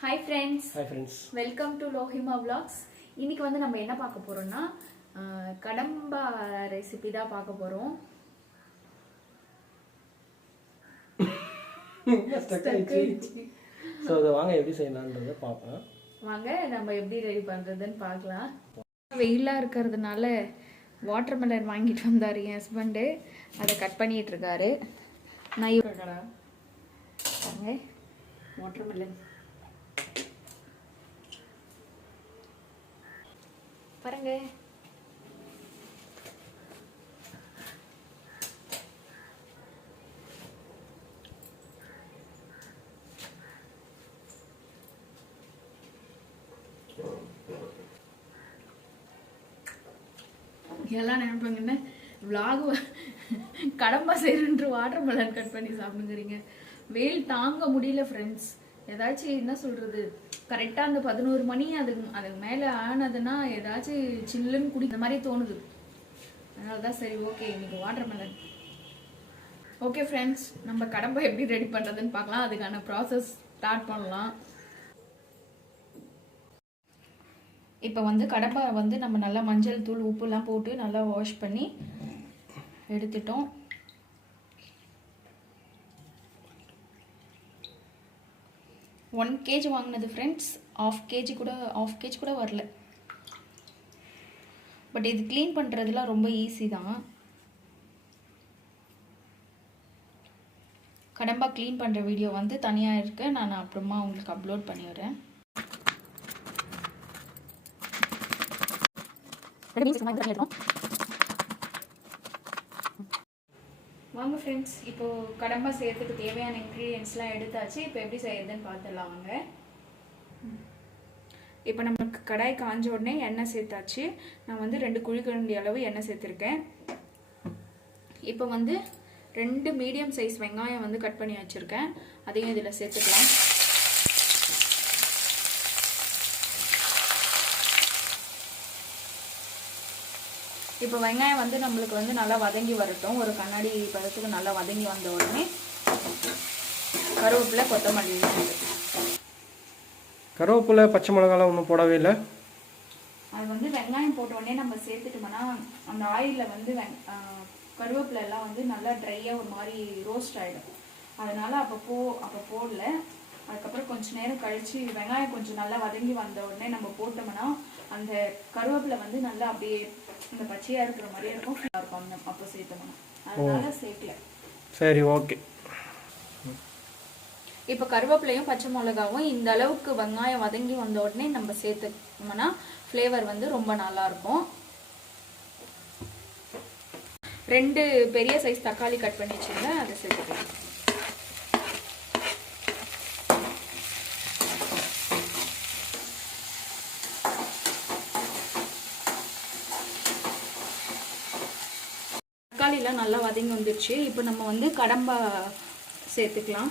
Hi friends. Hi friends. Welcome to Lohima Vlogs. இன்னைக்கு வந்து நம்ம என்ன பார்க்க போறோம்னா கடம்பா ரெசிபி தான் பார்க்க போறோம். சோ அத வாங்க எப்படி செய்யலாம்ன்றத பாப்போம். வாங்க நம்ம எப்படி ரெடி பண்றதுன்னு பார்க்கலாம். வெயிலா இருக்கிறதுனால வாட்டர்மெலன் வாங்கிட்டு வந்தாரு என் ஹஸ்பண்ட். அதை கட் பண்ணிட்டு இருக்காரு. நான் வாங்க வாட்டர்மெலன் பாருங்க. எல்லாம் நினைப்பாங்கன்னு விலாக் கடம்பா செய்யறன்ற வாட்டர்மெலன் கட் பண்ணி சாப்பிடுங்கிறீங்க. வெயில் தாங்க முடியல ஃப்ரெண்ட்ஸ். ஏதாச்சும் என்ன சொல்றது, கரெக்டா அந்த 11 மணி அதுக்கு மேல ஆனதுன்னா ஏதாச்சும் சில்லுன்னு குடி இந்த மாதிரி தோணுது. அதனாலதான் சரி ஓகே இன்னைக்கு வாட்டர்மெலன். ஓகே ஃப்ரெண்ட்ஸ், நம்ம கடம்பா எப்படி ரெடி பண்றதுன்னு பார்க்கலாம். அதுக்கான ப்ராசஸ் ஸ்டார்ட் பண்ணலாம். இப்போ வந்து கடம்பா வந்து நம்ம நல்லா மஞ்சள் தூள் உப்புலாம் போட்டு நல்லா வாஷ் பண்ணி எடுத்துட்டோம். ஒன் கேஜி வாங்கினது ஃப்ரெண்ட்ஸ். ஆஃப் கேஜி கூட வரல. பட் இது க்ளீன் பண்ணுறதுலாம் ரொம்ப ஈஸி தான். கடம்பா க்ளீன் பண்ணுற வீடியோ வந்து தனியாக இருக்கு, நான் அப்புறமா உங்களுக்கு அப்லோட் பண்ணிடுறேன். வாங்க ஃப்ரெண்ட்ஸ், இப்போ கடம்பா செய்யறதுக்கு தேவையான இன்க்ரீடியன்ஸ்லாம் எடுத்தாச்சு. இப்போ எப்படி செய்யறதுன்னு பார்த்துடலாம் வாங்க. இப்போ நமக்கு கடாய் காஞ்ச உடனே எண்ணெய் சேர்த்தாச்சு. நான் வந்து 2 குழிக்கரண்டி அளவு எண்ணெய் சேர்த்துருக்கேன். இப்போ வந்து 2 மீடியம் சைஸ் வெங்காயம் வந்து கட் பண்ணி வச்சுருக்கேன். அதையும் இதில் சேர்த்துக்கலாம். இப்போ வெங்காயம் வந்து நம்மளுக்கு வந்து நல்லா வதங்கி வரட்டும். ஒரு கண்ணாடி பதத்துக்கு நல்லா வதங்கி வந்த உடனே கருவேப்பிலை, கொத்தமல்லி. கருவேப்பிலை, பச்சை மிளகாலாம் ஒன்றும் போடவே இல்லை. அது வந்து வெங்காயம் போட்ட உடனே நம்ம சேர்த்துட்டோம்னா அந்த ஆயிலில் வந்து கருவேப்பிலை எல்லாம் வந்து நல்லா ட்ரையாக ஒரு மாதிரி ரோஸ்ட் ஆகிடும். அதனால அப்போ போடல. அதுக்கப்புறம் கொஞ்சம் நேரம் கழித்து வெங்காயம் கொஞ்சம் நல்லா வதங்கி வந்த உடனே நம்ம போட்டோம்னா அந்த கருவேப்பிலை வந்து நல்லா அப்படியே இந்த பச்சையாக இருக்கிற மாதிரியே இருக்கும், ஃபுல்லாக இருக்கும் அப்போ சேர்த்தோம்னா. அதனால சேர்க்கல. சரி ஓகே. இப்போ கருவேப்பிலையும் பச்சை மிளகாவும் இந்த அளவுக்கு வெங்காயம் வதங்கி வந்த உடனே நம்ம சேர்த்தோம்னா ஃப்ளேவர் வந்து ரொம்ப நல்லாயிருக்கும். 2 பெரிய சைஸ் தக்காளி கட் பண்ணி வச்சுருந்தேன், அதை சேர்த்துக்கலாம். தக்காளிலாம் நல்லா வதங்கி வந்துடுச்சு. இப்போ நம்ம வந்து கடம்பா சேர்த்துக்கலாம்.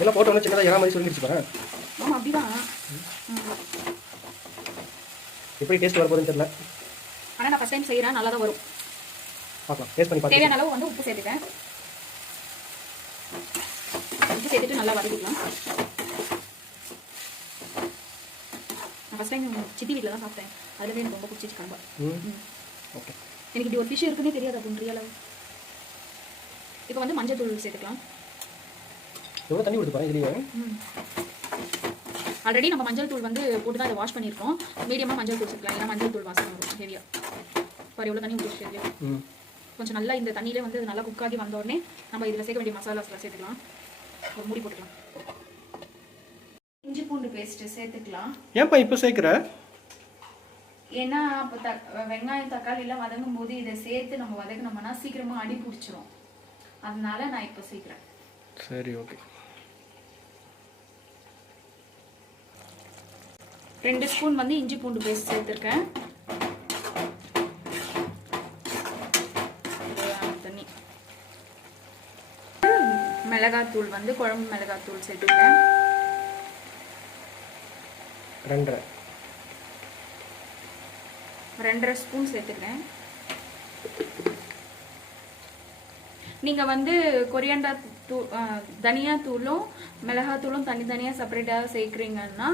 எல்லாம் போட்டோம்னா சின்னதாக இறா மாதிரி சொல்லிடுச்சு பாரு. ஆமாம் அப்படிதான். எப்படி டேஸ்ட் வரப்போகுதுன்னு தெரியல. ஆனால் நான் ஃபஸ்ட் டைம் செய்கிறேன், நல்லா தான் வரும். பார்க்கலாம், டேஸ்ட் பண்ணி பார்க்கலாம். தேவையான அளவு வந்து உப்பு சேர்த்துட்டேன். உப்பு சேர்த்துட்டு நல்லா வதக்கிக்கலாம். நான் ஃபஸ்ட் டைம் சித்தி வீட்டில் தான் சாப்பிட்டேன். அதுலேயே எனக்கு ரொம்ப பிடிச்சிச்சு கடம்பா. ஓகே. எனக்கு இப்படி ஒரு ஃபிஷ் இருக்குன்னே தெரியாது அப்படின்ற அளவு. இப்போ வந்து மஞ்சள் தூள் சேர்த்துக்கலாம். எவ்வளோ தண்ணி ஊற்றி பாருங்க இதுலேயே. ஆல்ரெடி நம்ம மஞ்சள் தூள் வந்து போட்டு தான் இதை வாஷ் பண்ணியிருக்கோம். மீடியமாக மஞ்சள் தூள் சேர்க்கலாம், ஏன்னா மஞ்சள் தூள் வாசனை வரும் ஹெவியாக. பாரு எவ்வளோ தண்ணி ஊற்றி கொஞ்சம் நல்லா இந்த தண்ணியிலே வந்து நல்லா குக் ஆகி வந்த உடனே நம்ம இதில் சேர்க்க வேண்டிய மசாலாஸ்லாம் சேர்த்துக்கலாம். ஒரு மூடி போட்டுக்கலாம். இஞ்சி பூண்டு பேஸ்ட்டு சேர்த்துக்கலாம். ஏன்ப்பா இப்போ சேர்க்குற? ஏன்னா இப்போ வெங்காயம் தக்காளிலாம் வதங்கும் போது இதை சேர்த்து நம்ம வதக்கினோம்னா சீக்கிரமாக அடி பிடிச்சிரும். அதனால நான் இப்போ சேர்க்குறேன். சரி ஓகே. 2 ஸ்பூன் வந்து இஞ்சி பூண்டு பேஸ்ட் சேர்த்துருக்கேன். தண்ணி, மிளகாத்தூள் வந்து குழம்பு மிளகாத்தூள் சேர்த்துக்கிறேன். 2.5. 2.5 ஸ்பூன் சேர்த்துக்கிறேன். நீங்கள் வந்து கொரியாண்டர் தூள் தனியாத்தூளும் மிளகாத்தூளும் தனித்தனியாக செப்பரேட்டாக சேர்க்குறீங்கன்னா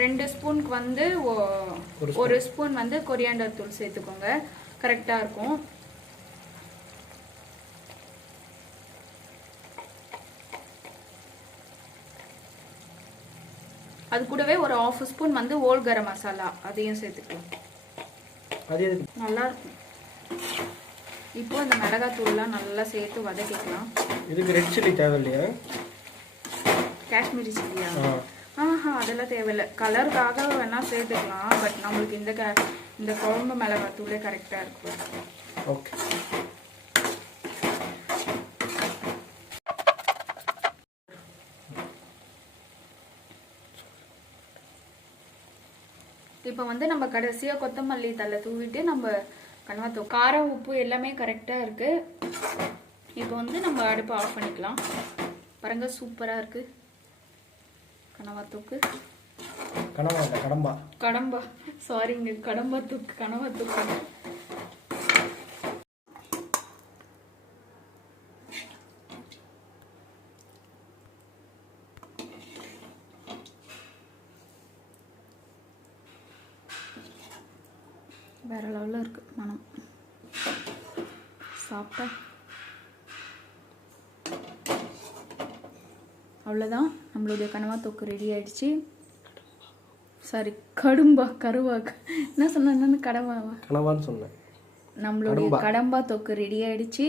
2 ஸ்பூனுக்கு வந்து 1 ஸ்பூன் வந்து கொரியாண்டர் தூள் சேர்த்துக்கோங்க, கரெக்டாக இருக்கும். அது கூடவே ஒரு 1/2 ஸ்பூன் வந்து ஓல் கரம் மசாலா அதையும் சேர்த்துக்கலாம், நல்லா இருக்கும். இப்போ இந்த மிளகாத்தூள்லாம் நல்லா சேர்த்து வதக்கிக்கலாம். இதுக்கு ரெட் சில்லி தேவையில்லையா? காஷ்மீரி சில்லியா? அதெல்லாம் தேவையில்லை, கலருக்காக வேணா சேர்த்துக்கலாம். பட் நம்மளுக்கு இந்த குழம்பு மிளகாத்தூளே கரெக்டாக இருக்கும். ஓகே. இப்போ வந்து நம்ம கடைசியாக கொத்தமல்லி தழை தூவிட்டு நம்ம கனவாத்தூள் காரம் உப்பு எல்லாமே கரெக்டாக இருக்குது. இப்போ வந்து நம்ம அடுப்பை ஆஃப் பண்ணிக்கலாம். பாருங்க சூப்பராக இருக்குது கனவாத்தூக்கு. கடம்பா சாரிங்க, கடம்பாத்தூக்கு கனவாத்தூக்கு. வேற லெவலில் இருக்கு மனம். சாப்பிட்டா அவ்வளோதான், நம்மளுடைய கனவாத்தூக்கு ரெடி ஆயிடுச்சு. சாரி, கருவா என்ன சொன்னேன்னு கனவான்னு சொன்னேன். நம்மளுடைய கடம்பா தொக்கு ரெடி ஆயிடுச்சு.